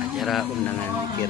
Acara undangan zikir.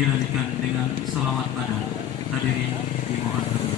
Dilanjutkan dengan selawat pada hadirin dimohon berdiri.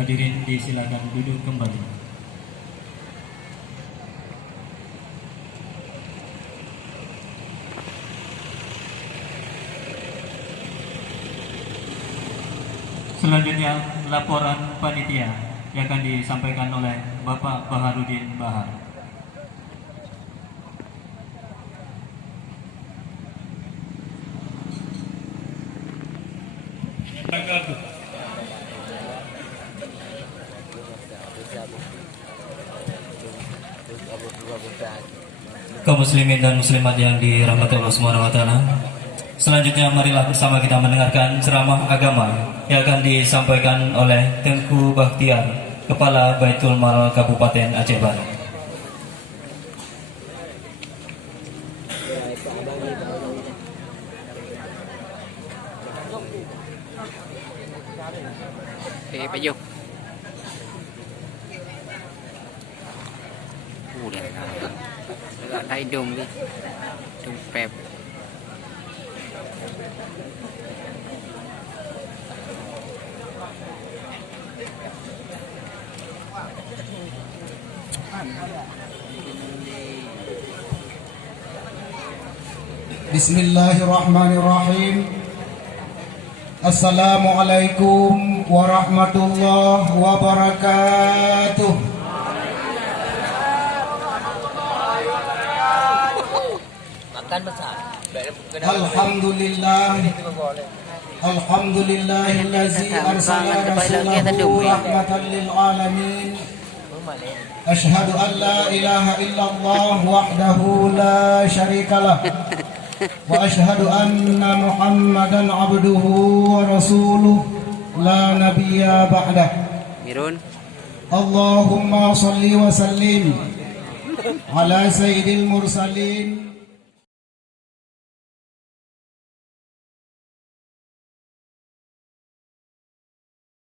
Hadirin disilakan duduk kembali. Selanjutnya laporan panitia yang akan disampaikan oleh Bapak Baharudin Bahar. Kaum muslimin dan muslimat yang dirahmati Allah Subhanahu wa taala. Selanjutnya marilah bersama kita mendengarkan ceramah agama yang akan disampaikan oleh Tengku Bakhtiar, Kepala Baitul Mal Kabupaten Aceh Barat. Pak Juk. Agak tai dong ni. Dong pep. Bismillahirrahmanirrahim. Assalamualaikum warahmatullahi wabarakatuh. Alhamdulillah. Alhamdulillahillazi arsala rasulahu rahmatan lil alamin. Ashhadu an la ilaha illallah wahdahu la syarikalah. Wa ashhadu anna Muhammadan abduhu wa rasuluh la nabiyya ba'dah. Mirun. Allahumma salli wa sallim ala sayyidil mursalin.